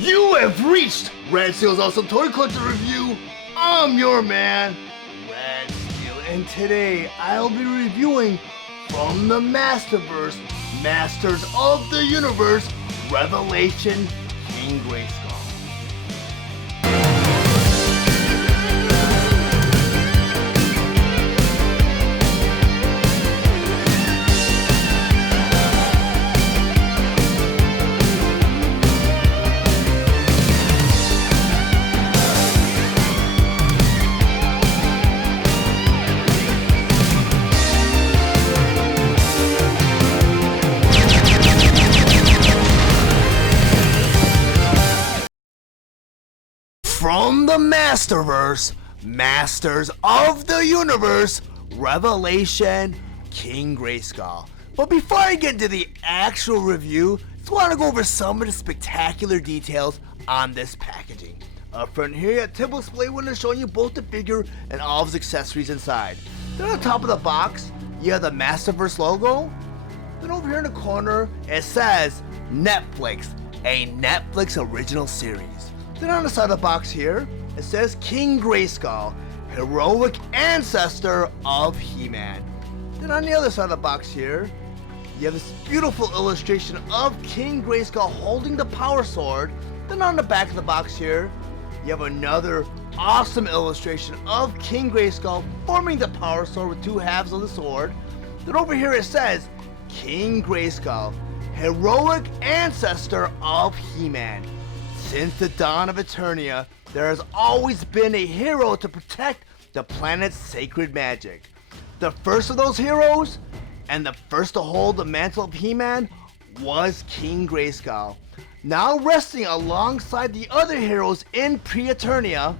You have reached Red Steele's Awesome Toy Collector Review. I'm your man, Red Steele, and today I'll be reviewing from the Masterverse Masters of the Universe Revelation King Grayskull. From the Masterverse, Masters of the Universe, Revelation, King Grayskull. But before I get into the actual review, I just want to go over some of the spectacular details on this packaging. Up front here at typical display window showing you both the figure and all of his accessories inside. Then on top of the box, you have the Masterverse logo. Then over here in the corner, it says Netflix, a Netflix original series. Then on the side of the box here, it says King Grayskull, heroic ancestor of He-Man. Then on the other side of the box here, you have this beautiful illustration of King Grayskull holding the power sword. Then on the back of the box here, you have another awesome illustration of King Grayskull forming the power sword with two halves of the sword. Then over here it says King Grayskull, heroic ancestor of He-Man. Since the dawn of Eternia, there has always been a hero to protect the planet's sacred magic. The first of those heroes, and the first to hold the mantle of He-Man, was King Grayskull. Now resting alongside the other heroes in pre-Eternia,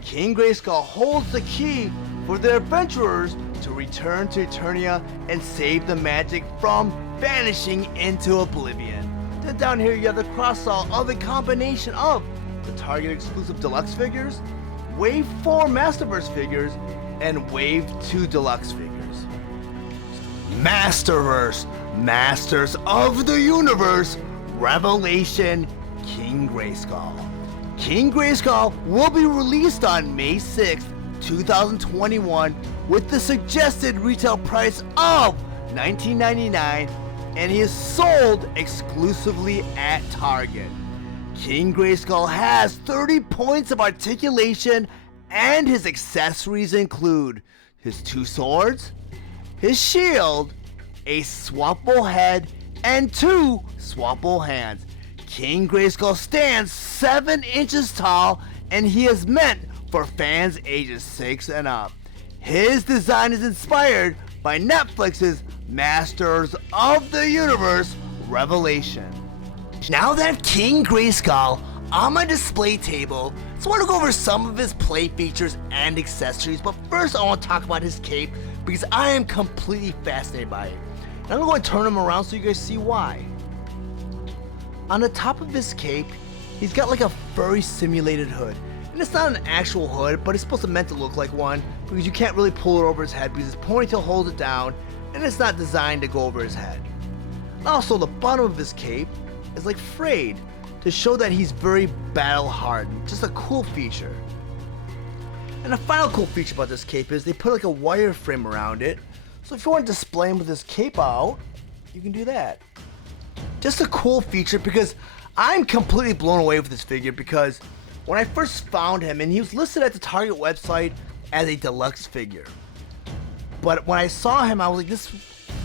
King Grayskull holds the key for the adventurers to return to Eternia and save the magic from vanishing into oblivion. Then down here you have the cross-sell of a combination of the Target exclusive Deluxe figures, Wave 4 Masterverse figures, and Wave 2 Deluxe figures. Masterverse, Masters of the Universe, Revelation, King Grayskull. King Grayskull will be released on May 6th, 2021 with the suggested retail price of $19.99, and he is sold exclusively at Target. King Grayskull has 30 points of articulation, and his accessories include his two swords, his shield, a swappable head, and two swappable hands. King Grayskull stands 7 inches tall, and he is meant for fans ages 6 and up. His design is inspired by Netflix's Masters of the Universe Revelation. Now that King Grayskull on my display table, I just want to go over some of his play features and accessories, but first I want to talk about his cape because I am completely fascinated by it. And I'm going to turn him around so you guys see why. On the top of his cape, he's got like a furry simulated hood. And it's not an actual hood, but it's supposed to meant to look like one because you can't really pull it over his head because his ponytail holds it down and it's not designed to go over his head. Also, the bottom of his cape is like frayed to show that he's very battle hardened. Just a cool feature. And the final cool feature about this cape is they put like a wire frame around it. So if you want to display him with his cape out, you can do that. Just a cool feature because I'm completely blown away with this figure because when I first found him, and he was listed at the Target website as a deluxe figure. But when I saw him, I was like, this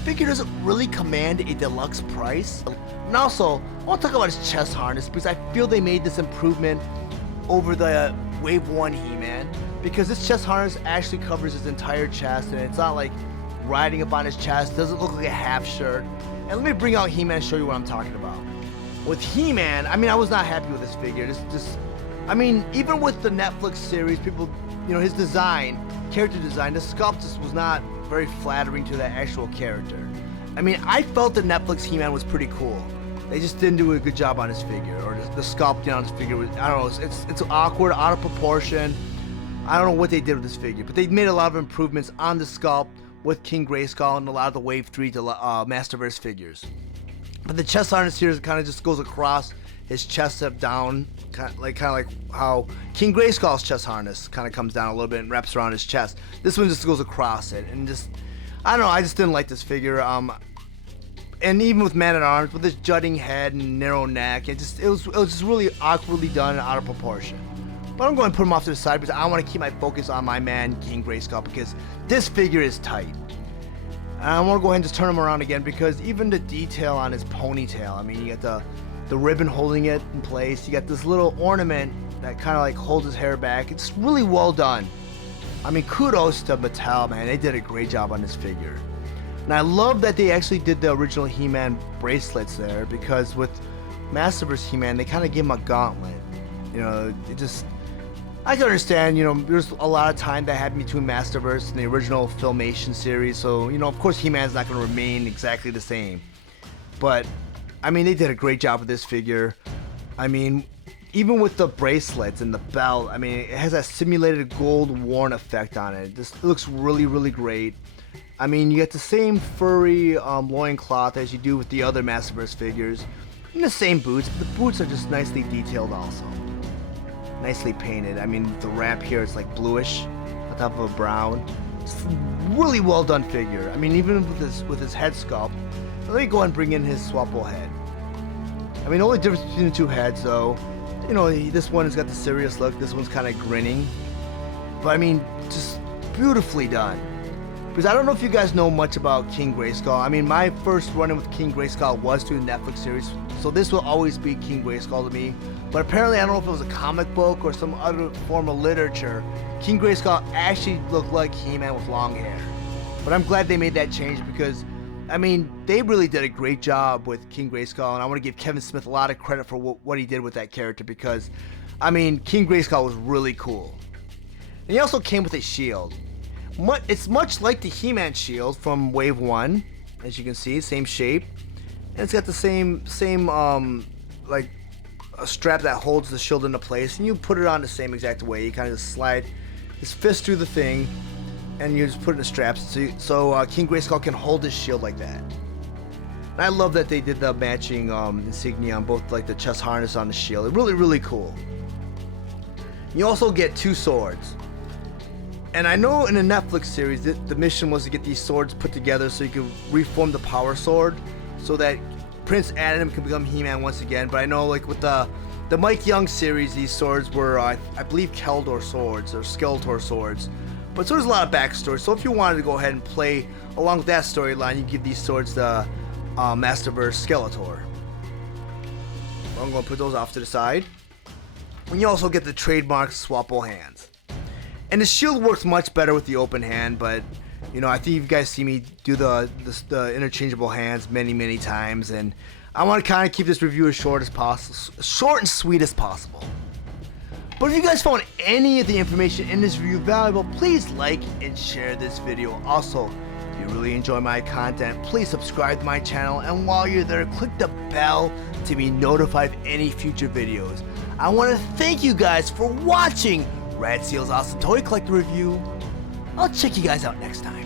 figure doesn't really command a deluxe price. And also, I want to talk about his chest harness because I feel they made this improvement over the Wave 1 He-Man. Because this chest harness actually covers his entire chest, and it's not like riding up on his chest. It doesn't look like a half shirt. And let me bring out He-Man and show you what I'm talking about. With He-Man, I mean, I was not happy with this figure. I mean, even with the Netflix series, people, you know, his design, character design, the sculpt was not very flattering to that actual character. I mean, I felt the Netflix He-Man was pretty cool. They just didn't do a good job on his figure, or the sculpting on his figure was, I don't know, it's awkward, out of proportion. I don't know what they did with this figure, but they made a lot of improvements on the sculpt with King Grayskull and a lot of the Wave 3 Masterverse figures. But the chest harness here kind of just goes across his chest up down, kind of like how King Grayskull's chest harness kind of comes down a little bit and wraps around his chest. This one just goes across it, and just, I don't know, I just didn't like this figure. And even with Man-at-Arms, with his jutting head and narrow neck, it was just really awkwardly done and out of proportion. But I'm going to put him off to the side because I want to keep my focus on my man King Grayskull, because this figure is tight. And I want to go ahead and just turn him around again, because even the detail on his ponytail, I mean, you got the ribbon holding it in place, you got this little ornament that kind of like holds his hair back. It's really well done. I mean, kudos to Mattel, man. They did a great job on this figure. And I love that they actually did the original He-Man bracelets there, because with Masterverse He-Man, they kind of gave him a gauntlet. You know, it just, I can understand, you know, there's a lot of time that happened between Masterverse and the original Filmation series, so, you know, of course He-Man's not going to remain exactly the same. But, I mean, they did a great job with this figure. I mean, even with the bracelets and the belt, I mean, it has that simulated gold worn effect on it. It looks really, really great. I mean, you get the same furry loincloth as you do with the other Masterverse figures. And the same boots, but the boots are just nicely detailed also. Nicely painted. I mean, the wrap here is like bluish on top of a brown. It's a really well done figure. I mean, even with his head sculpt. Let me go ahead and bring in his Swapple head. I mean, the only difference between the two heads, though, you know, this one has got the serious look. This one's kind of grinning. But I mean, just beautifully done. Because I don't know if you guys know much about King Grayskull. I mean, my first run-in with King Grayskull was through the Netflix series, so this will always be King Grayskull to me. But apparently, I don't know if it was a comic book or some other form of literature, King Grayskull actually looked like He-Man with long hair. But I'm glad they made that change, because, I mean, they really did a great job with King Grayskull, and I want to give Kevin Smith a lot of credit for what he did with that character, because, I mean, King Grayskull was really cool. And he also came with a shield. It's much like the He-Man shield from Wave 1, as you can see, same shape. And it's got the same like a strap that holds the shield into place, and you put it on the same exact way. You kind of just slide his fist through the thing, and you just put it in the straps, so King Grayskull can hold his shield like that. And I love that they did the matching insignia on both, like the chest harness on the shield. Really, really cool. You also get 2 swords. And I know in the Netflix series, the mission was to get these swords put together so you could reform the Power Sword, so that Prince Adam can become He-Man once again. But I know, like with the Mike Young series, these swords were, I believe, Keldor swords or Skeletor swords. But so there's a lot of backstory. So if you wanted to go ahead and play along with that storyline, you give these swords to Masterverse Skeletor. I'm going to put those off to the side. And you also get the trademark Swapple hands. And the shield works much better with the open hand, but, you know, I think you guys see me do the interchangeable hands many times, and I want to kind of keep this review as short as possible, short and sweet as possible. But if you guys found any of the information in this review valuable, please like and share this video. Also, if you really enjoy my content, please subscribe to my channel, and while you're there, click the bell to be notified of any future videos. I want to thank you guys for watching Rad Seal's Awesome Toy Collector Review. I'll check you guys out next time.